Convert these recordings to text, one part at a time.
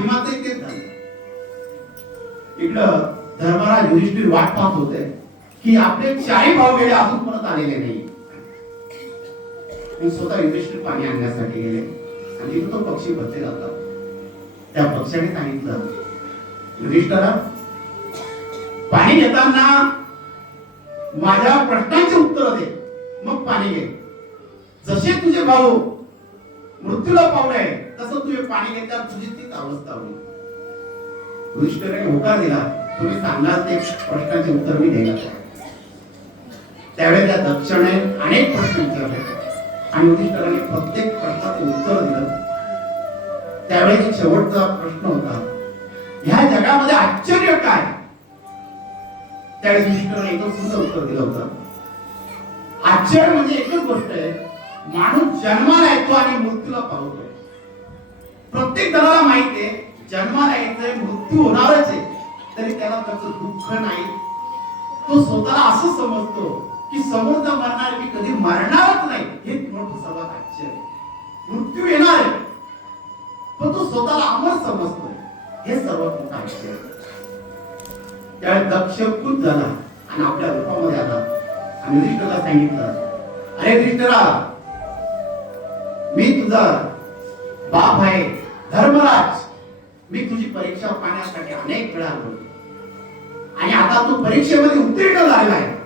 भीमाचं तेच झालं इकडं धर्मराज युधिष्ठिर वाट पाहत होते. की आपले चारही भाऊ गेले अजून परत आलेले नाही. मी स्वतः युधिष्ठिर पाणी आणण्यासाठी गेले. आणि तिथं तो पक्षी बसलेला होता त्या पक्षाने सांगितलं युधिष्ठरा पाणी घेताना माझ्या प्रश्नांची उत्तर दे. मग पाणी घे. जसे तुझे भाऊ मृत्यूला पावले तसं तुम्ही पाणी घेतल्यावर तुझी तीच अवस्था होईल. युधिष्ठिराने होकार दिला तुम्ही सांगणार ते प्रश्नाचे उत्तर मी देणार त्यावेळेस त्या दक्षिणे अनेक प्रश्न विचारले. आणि युधिष्ठिराने प्रत्येक प्रश्नाचे उत्तर दिलं. त्यावेळेस शेवटचा प्रश्न होता ह्या जगामध्ये आश्चर्य काय? त्यावेळेस युधिष्ठिराने एकदम सुंदर उत्तर दिलं होतं. आश्चर्य म्हणजे एकच गोष्ट आहे माणूस जन्माला येतो आणि मृत्यूला पावतोय प्रत्येक जणाला माहिती आहे जन्माला यायचंय मृत्यू होणारच आहे. तरी त्याला त्याचं दुःख नाही. तो स्वतःला असं समजतो की समोरचा मरणार मी कधी मरणारच नाही. हे मोठं सर्वात आश्चर्य मृत्यू येणार आहे. पण तो स्वतःला अमर समजतोय. हे सर्वात मोठं आश्चर्य त्यावेळेस दक्ष खूप झाला आणि आपल्या रूपामध्ये आला. आणि युधिष्ठिरला सांगितलं अरे युधिष्ठिरा मी तुझा बाप आहे धर्मराज. मी तुझी परीक्षा पाहण्यासाठी अनेक वेळा आलो आणि आता तू परीक्षेमध्ये उत्तीर्ण झालेला आहे.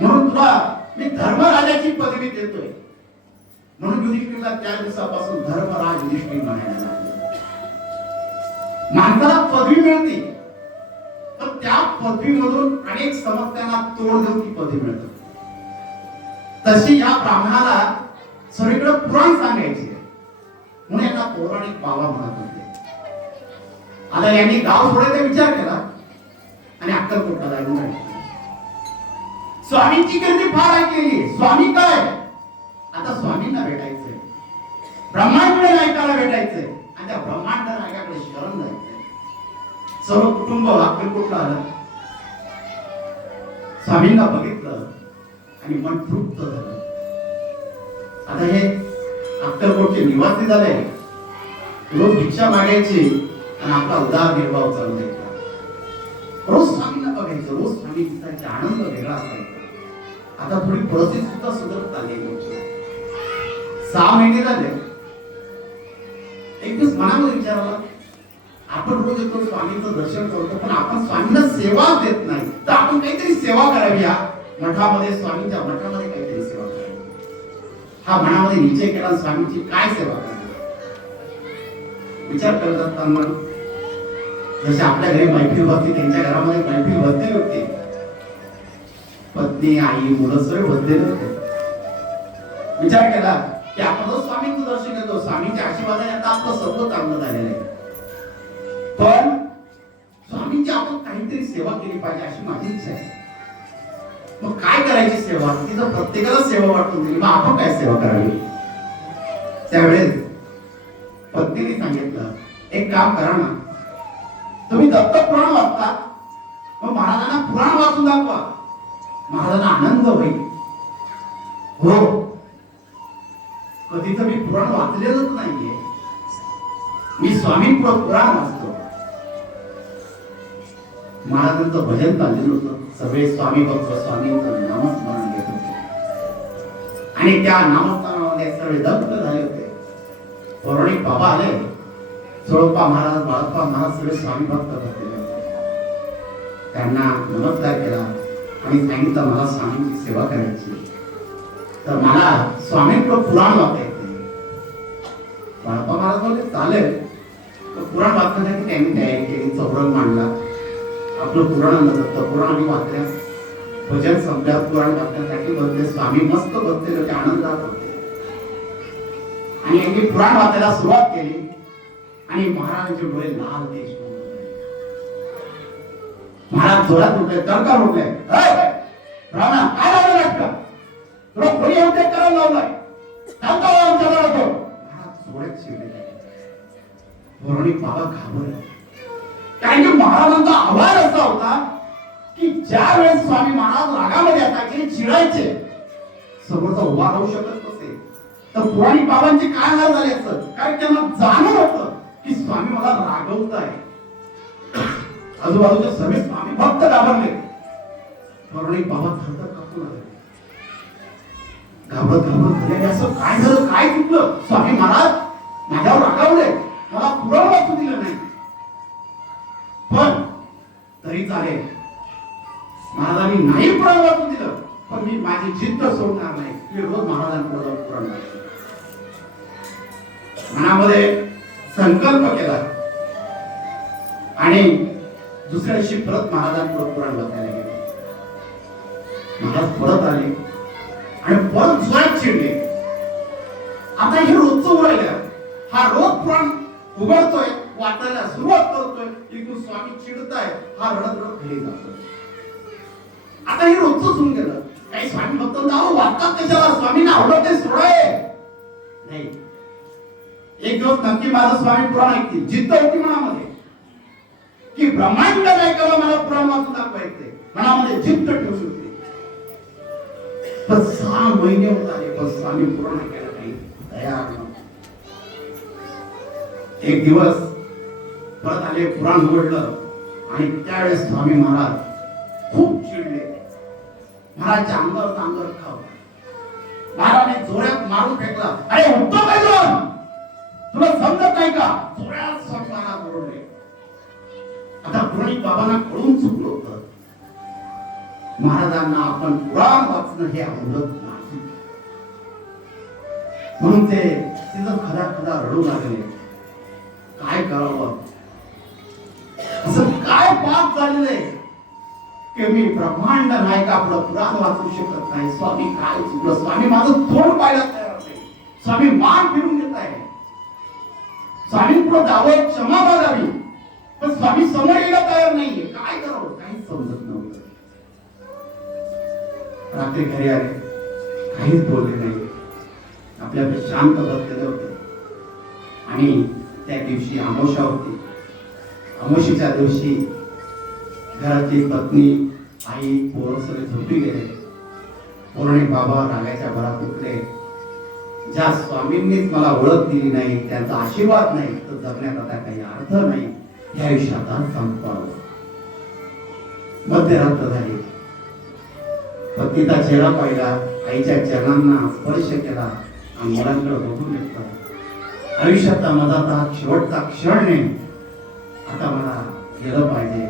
म्हणून तुला मी धर्मराजाची पदवी देतोय. म्हणून युधिष्ठिरला त्या दिवसापासून धर्मराज युधिष्ठिर म्हणायला लागले. माणसाला पदवी मिळते. पण त्या पदवीमधून अनेक समस्यांना तोड देऊन ती पदवी मिळते. तशी या ब्राह्मणाला सगळीकडे पुराण सांगायची. म्हणून एका पौराणिक बाबा म्हणत होते. आता यांनी गाव सोडायचा विचार केला. आणि अक्कलकोटला जायला स्वामींची गर्दी फार ऐकलेली स्वामी काय? आता स्वामींना भेटायचंय. ब्रह्मांड नायकाला भेटायचंय. आणि त्या ब्रह्मांड नायकाकडे शरण जायचंय. सर्व कुटुंब अक्कलकोटला आलं. स्वामींना बघितलं. आणि मन तृप्त झालं. आता हे अक्कलकोटचे निवासी झाले. रोज भिक्षा मागायची आणि आपला उदारनिर्वाह चालू द्यायचा. रोज स्वामींना बघायचं रोज स्वामी दिसायचे आनंद वेगळा असायचा. आता थोडी परिस्थिती सुद्धा सुधारत आलेली सहा महिने झाले. एक दिवस मनामध्ये विचार आला आपण रोज येतो स्वामीचं दर्शन करतो पण आपण स्वामींना सेवा देत नाही. तर आपण काहीतरी सेवा करावी या मठामध्ये स्वामींच्या मठामध्ये हा मनामध्ये निश्चय केला स्वामीची काय सेवा विचार करत असताना जसे आपल्या घरी मैफिल भरती त्यांच्या घरामध्ये मैफिल भरते होती. पत्नी आई मुलं सर्व बसलेले होते. विचार केला की आपण रोज स्वामींचं दर्शन घेतो. स्वामींच्या आशीर्वादाने आता आपलं सर्व चांगलं झालेलं आहे. पण स्वामींची आपण काहीतरी सेवा केली पाहिजे अशी माझी इच्छा आहे. मग काय करायची सेवा? तिथं प्रत्येकाला सेवा वाटून दिली. मग आपण काय सेवा करावी? त्यावेळेस पत्नीने सांगितलं एक काम करा ना. तुम्ही दत्त पुराण वाचता. मग महाराजांना पुराण वाचून दाखवा. महाराजांना आनंद होईल. हो. कधी तर मी पुराण वाचलेलंच नाहीये. मी स्वामी पुराण वाचतो. महाराजांचं भजन चाललेलं होतं. सगळे स्वामी भक्त स्वामींचं नामस्मरण घेत होते. आणि त्या नामस्मरणामध्ये सगळे दत्त झाले होते. पौराणिक बाबा आले. सोळप्पा महाराज बाळप्पा महाराज सगळे स्वामी भक्त बसलेले होते. त्यांना नमस्कार केला आणि सांगितलं मला स्वामींची सेवा करायची तर मला स्वामींकडं पुराण वाचायचं बाळप्पा महाराज म्हणजे चालेल. पुराण वाचण्यासाठी त्यांनी तयारी केली चौरंग मांडला. आपलं पुराण आणलं दत्त पुराण आम्ही वाचल्या भजन संपल्यावर पुराण वाचण्यासाठी बसले स्वामी मस्त बसलेले होते आनंदात होते. आणि यांनी पुराण वाचायला सुरुवात केली. आणि महाराजांचे डोळे लाल देश महाराज जोरात उठले तडका उठले राणा काय लावलं नाटक? तुला कोणी येऊन ते करायला लावलाय थांबता आमच्या घरात महाराज जोरात शिवले धोरणी बाबा घाबरले. कारण की महाराजांचा आभार असा होता की ज्या वेळेस स्वामी महाराज रागामध्ये असायचे चिडायचे समोरचा उभा राहू शकत नसे. तर पुराणी बाबांचे काय हाल झाले असत कारण त्यांना जाणवत होतं की स्वामी मला रागवताय. आजूबाजूच्या सगळे स्वामी भक्त घाबरले. पुराणी बाबा थरथर कापून आले घाबरत घाबरत झाले असं काय झालं? काय चुकलं? स्वामी महाराज माझ्यावर रागावले. मला पुराण वाचू दिलं नाही. पण तरी चालेल. महाराजांनी नाही पुराण वाचू दिलं पण मी माझी जिद्द सोडणार नाही. मी रोज महाराजांकडे जाऊन पुराण मनामध्ये संकल्प केला. आणि दुसऱ्या दिवशी परत महाराजांकडे पुराण वाचायला गेले. महाराज परत आले आणि परत जोरात चिडले. आता हे रोजचं उरायलं हा रोज पुराण उघडतोय. वाटायला सुरुवात करतोय. इकडून स्वामी चिडताय हा रडत रडत घरी जातो आता हे रोजच होऊन गेलं काही स्वामी भक्त नाव वाचतात कशाला? स्वामींना आवडत ते सोडाय. नाही. एक दिवस नक्की माझं स्वामी पुराण ऐकतील. जिद्द होती मनामध्ये. की ब्रह्मांड नाही करा मला पुराण वाचून दाखवायचे मनामध्ये जिद्द ठेवू शकते पण सहा महिने होत आले पण स्वामी पुराण ऐकायला काही तयार नव्हते. एक दिवस परत आले पुराण उघडलं. आणि त्यावेळेस स्वामी महाराज खूप चिडले. महाराजच्या अंगावर अंगावर खाव महाराजाने जोऱ्यात मारून फेकला. अरे उठतो काय जाऊन तुला समजत नाही का? जोऱ्यात स्वामी महाराज ओरडले. आता पुराणिक बाबांना कळून चुकलं होतं. महाराजांना आपण पुराण वाचणं हे आवडत नाही. म्हणून ते तिथं खदा खदा रडू लागले. काय करावं? असं काय पाप झालेलं आहे की मी ब्रह्मांड नाही का आपलं पुराण वाचू शकत नाही. स्वामी काय चुकलं? स्वामी माझं तोंड पाहायला तयार नाही. स्वामी मान फिरून घेत आहे स्वामी पुढे जावं क्षमा मागावी. पण स्वामी समोर यायला तयार नाहीये. काय करावं? काहीच समजत नव्हतं. रात्री घरी आले. काहीच बोलले नाही. आपल्याकडे शांत बसलेले होते. आणि त्या दिवशी आमोशा होती. अमोशीच्या दिवशी घराची पत्नी आई पोर सगळे झोपी गेले. पौराणिक बाबा रागाच्या भरात उठले. ज्या स्वामींनीच मला ओळख दिली नाही त्यांचा आशीर्वाद नाही तर जगण्यात आता काही अर्थ नाही. या आयुष्यात संपवावं मध्यरात्र झाली. पत्नीचा चेहरा पाहिला आईच्या चरणांना स्पर्श केला आणि मुलांकडे बघून घेतला. आयुष्याचा माझा आता शेवटचा क्षण नाही. आता मला गेलं पाहिजे.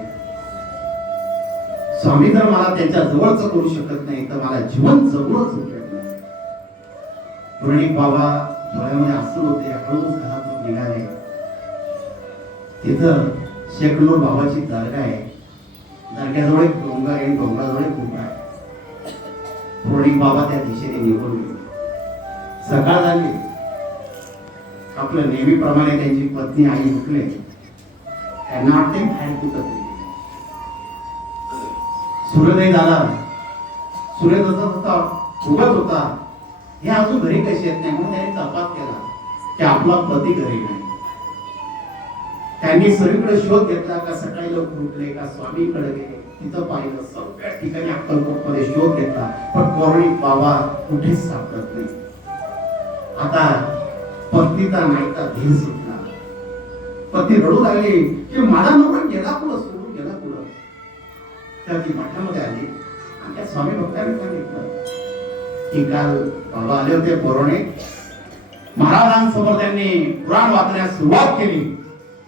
स्वामी जर मला त्यांच्या जवळच करू शकत नाही तर मला जीवन जगूनच उपयोग नाही. पुरणिक बाबा डोळ्यामध्ये असू होते हळूच घरातून निघाले. तिथं शेकडो बाबाची दर्गा आहे. दर्ग्याजवळ एक डोंगर आहे डोंगराजवळ एक गुंडा आहे. पुरणिक बाबा त्या दिशेने निघून गेले. सकाळ झाली. आपलं नेहमीप्रमाणे त्यांची पत्नी आई उठले. त्यांना वाटते बाहेर कुठं सूर्योदय झाला. सूर्य जसा होता उगत होता. हे अजून घरी कशी येत नाही म्हणून त्यांनी तपास केला. की आपला पती घरी नाही. त्यांनी सगळीकडे शोध घेतला का सकाळी लोक उठले का स्वामीकडे गेले. तिथं पाहिलं सगळ्या ठिकाणी अक्कलकोटमध्ये शोध घेतला. पण कोरणी बाबा कुठेच सापडत नाही. आता पत्नीचा नाहीचा धीर सुटला पती रडू लागली की माझा नवरा गेला कुठं सोडून गेला पुढं. तर ती मठामध्ये आली. आणि त्या स्वामी भक्तांनी सांगितलं की काल बाबा आले होते पौराणिक महाराजांसमोर त्यांनी पुराण वाचण्यास सुरुवात केली.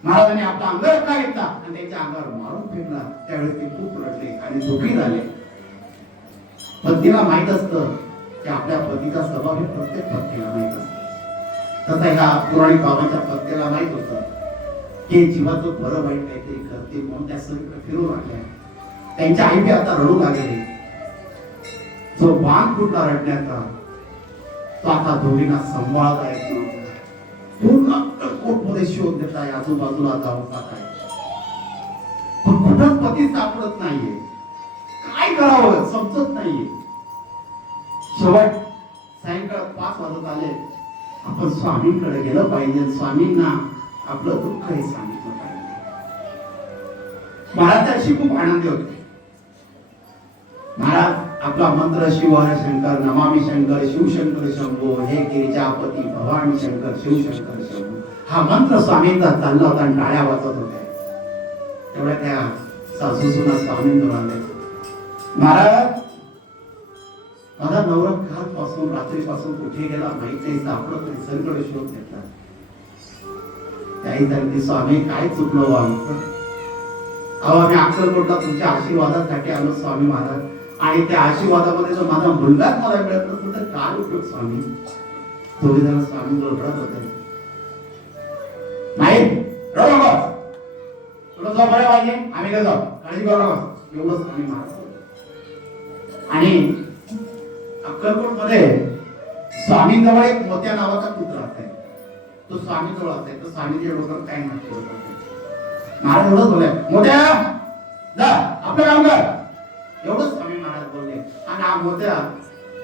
महाराजांनी आपला अंगावर का घेतला आणि त्यांच्या अंगावर मारून फेकला. त्यावेळेस ते खूप रडले आणि दुखी झाले. पत्नीला माहीत असतं की आपल्या पतीचा स्वभाव हे प्रत्येक पत्नीला माहीत असत. तसं ह्या पुराणिक बाबाच्या पत्नीला माहीत होतं. की जीवाचं बरं वाईट काहीतरी करते म्हणून त्या सगळीकडे फिरू लागल्या त्यांच्या आई बी आता रडू लागले. जो बाण फुटला रडण्याचा तो आता दोघींना सांभाळता येत नव्हता पूर्ण कोटमध्ये शोध घेताय आजूबाजूला जाऊन आहे पण कुठंच पती सापडत नाहीये. काय करावं? समजत नाहीये. शेवट सायंकाळ पाच वाजत आले. आपण स्वामींकडे गेलं पाहिजे. स्वामींना आपलं दुःख हे सांगितलं पाहिजे. महाराज त्याशी खूप आनंदी होते. महाराज आपला मंत्र शिवहर शंकर नमामी शंकर शिवशंकर शंभो हे गिरिजापती भवानी शंकर शिवशंकर शंभू. हा मंत्र स्वामींचा चालला होता आणि टाळ्या वाचत होत्या. तेवढ्या त्या सासू सुना स्वामींजवळ आल्या महाराज माझा नवरा कालपासून रात्रीपासून कुठे गेला माहीत नाही सापडत नाही सगळीकडे शोध घेतला. त्याही सांगते स्वामी काय चुकलो आम्ही आमचं अहो आम्ही अक्कलकोटला तुमच्या आशीर्वादासाठी आलो स्वामी महाराज. आणि त्या आशीर्वादामध्ये जो माझा मुलगाच मला मिळत नसतो तर काय उपयोग स्वामी? तुम्ही जरा स्वामी रडत होते. नाही रडू तुला जाऊ बरं पाहिजे आम्ही काय जाऊ काळजी करू नका. एवढं स्वामी महाराज. आणि अक्कलकोटमध्ये स्वामींजवळ एक मोत्या नावाचा पुत्र आहे तो स्वामीजवळ असाय तो स्वामीजी डोक्यावर काय म्हणतो महाराज एवढंच बोलले. मोठ्या जा. आपलं काम कर. एवढंच स्वामी महाराज बोलले. आणि हा मोत्या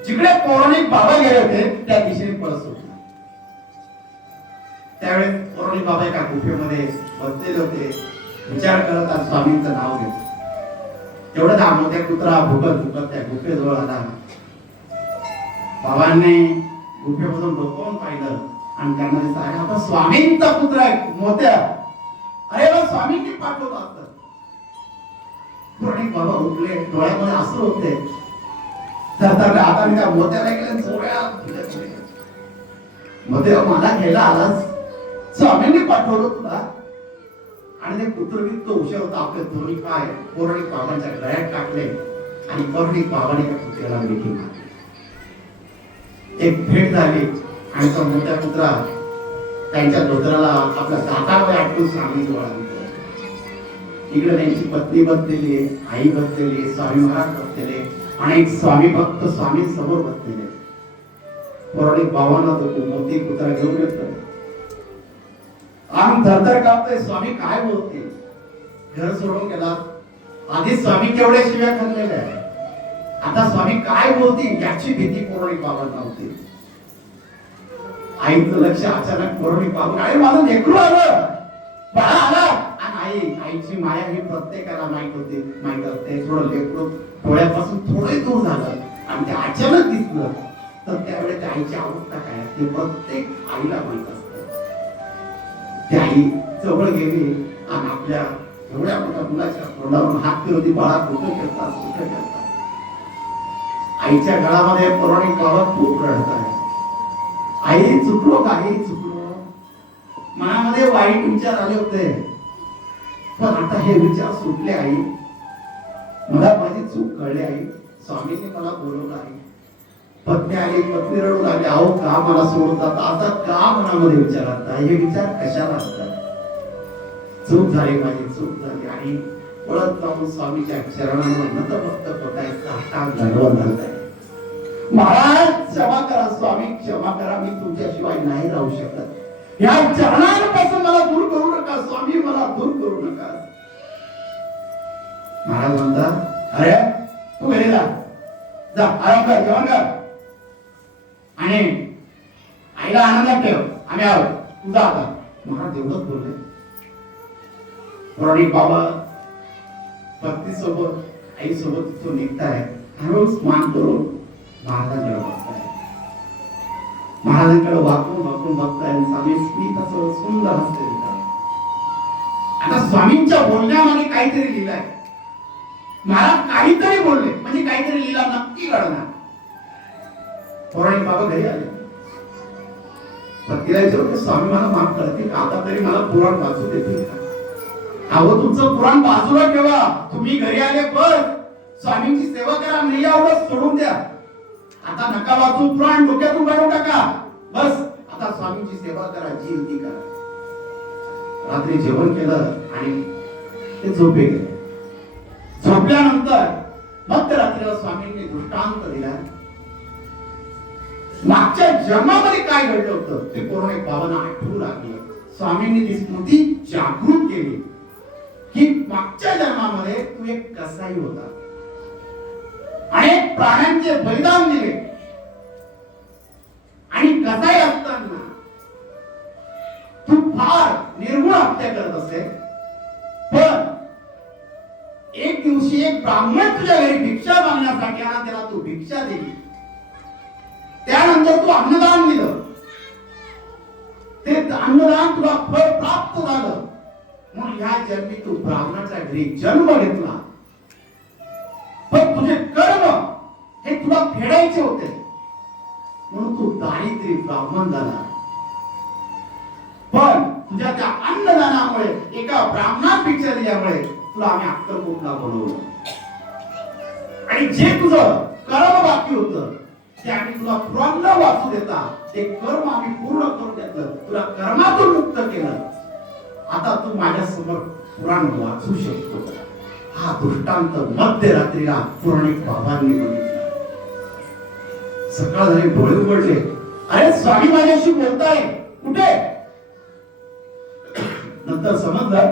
जिकडे पौराणिक बाबा गेले होते त्या दिशेने पळत सुटला त्यावेळेस पौराणिक बाबा एका गुफेमध्ये बसलेले होते. विचार करत आणि स्वामींचं नाव घेत. तेवढं हा मोत्या कुत्रा भुकत भुकत त्या गुफेजवळ आला. बाबांनी गुफेमधून डोकावून पाहिलं. आणि त्यांना अरे आता स्वामींचा पुत्र आहे मोत्या. अरे बा स्वामींनी पाठवलं असतं. पुराणिक बाबा उठले डोळ्यामध्ये असं होते. तर तर मी त्या मोत्याला गेले जोड्या मोत्या मला घ्यायला आलास. स्वामींनी पाठवलं तुला. आणि ते पुत्रवीर तो हुशार होता. आपले दोन्ही पाय पौराणिक बाबांच्या गळ्यात टाकले आणि पौराणिक बाबाने त्या पुत्र्याला मिठी मारली. एक भेट झाली. आणि तो मोठ्या पुत्रा त्यांच्या धोत्राला आपल्या दातावर आटून स्वामी जवळ इकडे त्यांची पत्नी बसलेली आई बसलेली स्वामी महाराज बसलेले आणि एक स्वामी भक्त स्वामी समोर बसलेले पौराणिक बाबांना तो मोठी पुत्रा घेऊन येतो आम धरधर कापतोय स्वामी काय बोलते? घर सोडून गेला आधी स्वामी केवढ्या शिव्या खाल्लेल्या आहे आता स्वामी काय बोलतील? याची भीती पौराणिक बाबांना होती. आईचं लक्ष अचानक पौराणिक पाहून अरे माझं लेकरू आलं. बाळा आला. आणि आई आईची माया ही प्रत्येकाला माहीत होती. माहीत असते थोडं लेकरू डोळ्यापासून थोडे दूर झालं आणि ते अचानक दिसलं. तर त्यावेळेस त्या आईची अवस्था काय ते प्रत्येक आईला माहीत असतं. त्या आई जवळ गेली आणि आपल्या एवढ्या मोठ्या मुलाच्या तोंडावरून हात फिरवती बाळा कुठं करतात कुठं करतात आईच्या गळामध्ये पौराणिक बाबा खूप रडतात आई चुकलो का चुकलो. मनामध्ये वाईट विचार आले होते. पण आता हे विचार सुटले आई मला माझी चूक कळली आई स्वामीने मला बोलवलं आई पत्नी आली पत्नी रडू लागली अहो का मला सोडतात आता का मनामध्ये विचार आता हे विचार कशाला असतात चूक झाली माझी चूक झाली. आणि पळत जाऊन स्वामीच्या चरणांवर फक्त होतायचा हात झालं घालताय महाराज क्षमा करा स्वामी क्षमा करा मी तुमच्याशिवाय नाही राहू शकत. या चरणांपासून मला दूर करू नका स्वामी मला दूर करू नका. महाराज म्हणता अरे तू घरी जा. जा आराम कर जेवण कर. आणि आईला आनंदात ठेव. आम्ही आहोत तुझा आता. महाराज एवढंच बोलले. पौराणिक बाबा पत्नी सोबत आई सोबत तो निघताय हळूच मान करून महाराजांकडे बघताय महाराजांकडे वाकून वाकून बघताय स्वामी स्मित असं सुंदर हसते आता स्वामींच्या बोलण्यामध्ये काहीतरी लिहिलंय. महाराज काहीतरी बोलले. म्हणजे काहीतरी लिहिला नक्की घडणार पौराणिक बाबा घरी आले तिला विचारलं स्वामी मला माफ करतील आता तरी मला पुराण वाचू देतील अहो तुमचं पुराण बाजूला ठेवा. तुम्ही घरी आले पण स्वामींची सेवा करा. नाही आवडत सोडून द्या. आता नका वाचू पुराण डोक्यातून काढू टाका बस आता स्वामीची सेवा करा जी ती करा. रात्री जेवण केलं आणि ते झोपे गेले. झोपल्यानंतर मध्यरात्रीला स्वामींनी दृष्टांत दिला. मागच्या जन्मामध्ये काय घडलं होतं ते कोरोना एक भावना आठवू लागलं. स्वामींनी ती स्मृती जागृत केली. की मागच्या जन्मामध्ये तू एक कसाई होता. आणि अनेक प्राण्यांचे बलिदान दिले. आणि कसाही असताना तू फार निर्गुण हत्या करत असे. पण एक दिवशी एक ब्राह्मण तुझ्या घरी भिक्षा मागण्यासाठी आला त्याला तू भिक्षा दिली. त्यानंतर तू अन्नदान दिलं. ते ते अन्नदान तुला फळ प्राप्त झालं. म्हणून ह्या जन्मी तू ब्राह्मणाच्या घरी जन्म घेतला. दारिद्र्य ब्राह्मण झाला पण तुझ्या त्या अन्नदानामुळे एका ब्राह्मणापेक्षा दिल्यामुळे तुला आम्ही अक्कलकोटला बोलवलं आणि जे तुझं कर्म बाकी होतं ते आम्ही तुला पुराण वाचू देता. ते कर्म आम्ही पूर्ण करून घेतलं. तुला कर्मातून मुक्त केलं. आता तू माझ्यासमोर पुराण वाचू शकतो. हा दृष्टांत मध्यरात्रीला पौराणिक बाबांनी बघितला. सकाळ झाली डोळे उघडले. अरे स्वामी माझ्याशी बोलताय. कुठे? नंतर समजलं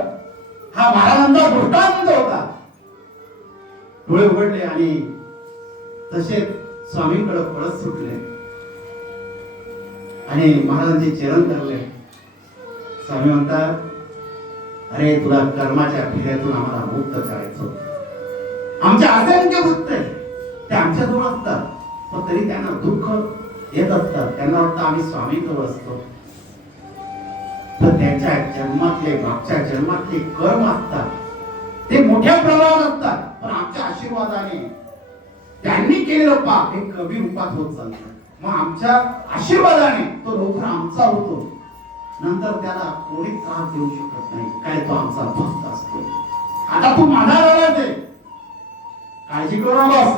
हा महाराजांचा दृष्टांत होता. डोळे उघडले आणि तसेच स्वामींकडे परत सुटले. आणि महाराजांचे चरण धरले. स्वामी म्हणतात अरे तुला कर्माच्या फेऱ्यातून आम्हाला मुक्त करायचं आमच्या असंख्य वृत्त ते आमच्या जवळ असतात. पण तरी त्यांना दुःख येत असतात. त्यांना वाटतं आम्ही स्वामीत्व असतो. तर त्यांच्या जन्मातले मागच्या जन्मातले कर्म असतात. ते मोठ्या प्रमाणात असतात. पण आमच्या आशीर्वादाने त्यांनी केलेलं पाप हे कमी रूपात होत चालतं. मग आमच्या आशीर्वादाने तो रोखर आमचा होतो. नंतर त्याला कोणी त्रास देऊ शकत नाही. काय तो आमचा भक्त असतो. आता तू माझा राहिला ते काळजी करू नकोस.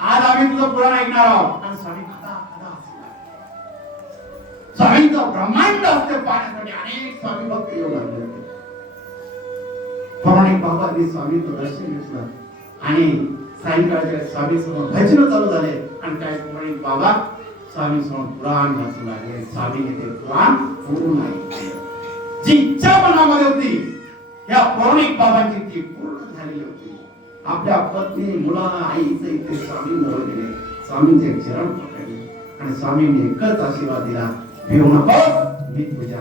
आज आम्ही तुझं पुराण ऐकणार आहोत. आणि स्वामी स्वामींचं ब्रह्मांड असते पाहण्यासाठी अनेक स्वामी भक्त येऊ लागले. होते पौराणिक बाबांनी स्वामींचं दर्शन घेतलं. आणि सायंकाळच्या स्वामी समोर भजन चालू झाले. आणि काय पौराणिक बाबा स्वामी समोर पुराण वाचू लागले. स्वामीने ते पुराण पूर्ण आहे जी इच्छा मनामध्ये होती या पौराणिक बाबांची ती पूर्ण झालेली होती. आपल्या पत्नी मुलाला आईचे इथे स्वामी जवळ गेले स्वामींचे चरण पकडले. आणि स्वामींनी एकच आशीर्वाद दिला. भिवू नको मी तुझ्या